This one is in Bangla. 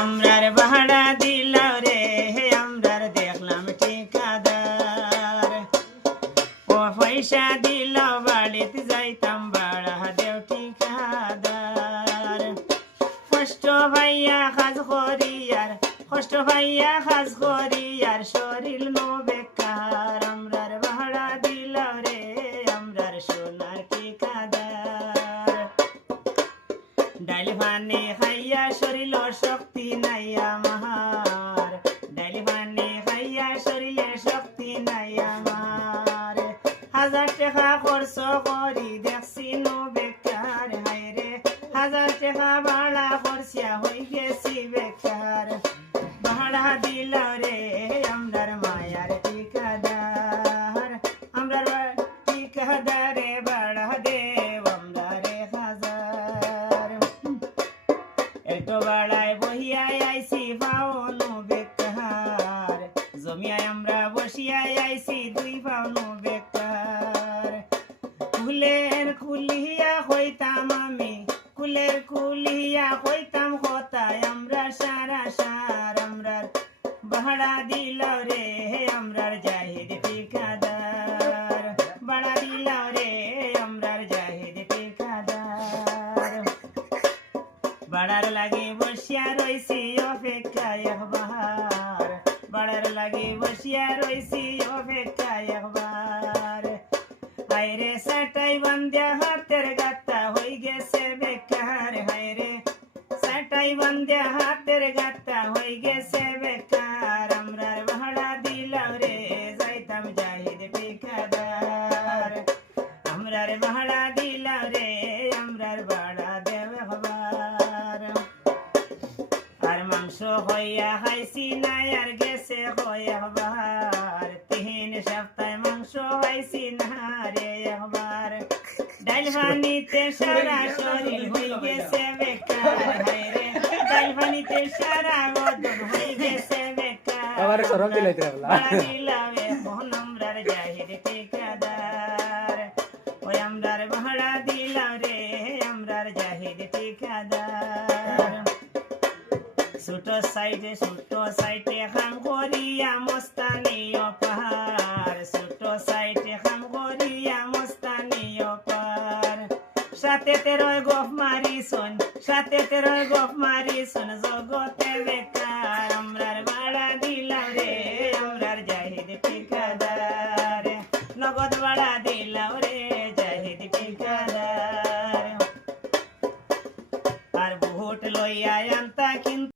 আমরার ভাড়া দিলাও রে আমরার দেখলাম ঠিকাদার ও পয়সা দিলাও বাড়িতে যাইতাম ভাড়া দেও ঠিকাদার কষ্ট ভাইয়া কাজ করিয়ার কষ্ট ভাইয়া কাজ করিয়ার শরীর নো বেকার আমরার ভাড়া দিলাও রে আমরার সোনার ঠিকাদার ডাইল ভানে খাইয়া শরীর শক্তি নাই আমার ডাইল ভানে খাইয়া শরীরে শক্তি নাই আমার 1000 টাকা খরচ করি দেখছি নো বেকার হায়রে 1000 টাকা ভাড়া খরচা হয়ে গেছি বেকার ভাড়া দিলাও রে আমরার মায়ার ঠিকাদার আমরার ঠিকাদারে ভাড়া দেব আমরারে 1000 একটু বাড়ায় বহিয়াই আইসি পাওনো বেকার জমিয়ায় আমরা বসিয়াই আইসি 2 পাওনো বেকার কুলের কুলিয়া হইতাম আমি কুলের কুলিয়া হইতাম কথায় আমরা সারা সার আমরার ভাড়া দিলাও রে আমরার জাহিদ ঠিকাদার ভাড়া দিলাও রে আমরার জাহিদ ঠিকাদার বাড়ার লাগে বসিয়া রইছি অপেক্ষায় একবার বাড়ার লাগে বসিয়া রইছি অপেক্ষায় একবার হায়রে সাটাই বান্ধিয়া হাতের গাতা হয়ে গেছে বেকার হায়রে সাটাই বান্ধিয়া হাতের গাতা হয়ে গেছে বেকার আমরার ভাড়া দিলাও রে যাইতাম জাহিদ ঠিকাদার আমরার ভাড়া দিলাও রে আমরার ভাড়া দেব একবার আর মাংস হইয়া খাইছি নাই আর গেছে হয় একবার 3 সপ্তাহ মাংস খাইছি না রে একবার ডাইল ভানিতে সারা শরীর হয়ে গেছে বেকার হায়রে ডাইল ভানিতে সারা বদন হয়ে গেছে বেকার আবার সরব দিলাইতে লাগলা দিলাবে কোন আমরার জাহিদ ঠিকাদার ওই আমরার ভাড়া দিলাও রে আমরার জাহিদ ঠিকাদার ছোট সাইটে খাম করিয়া মস্তানি অপার ছোট সাইটে খাম করিয়া মস্তানি অপার সাথে তেরোয় গফ মারিছন জগতে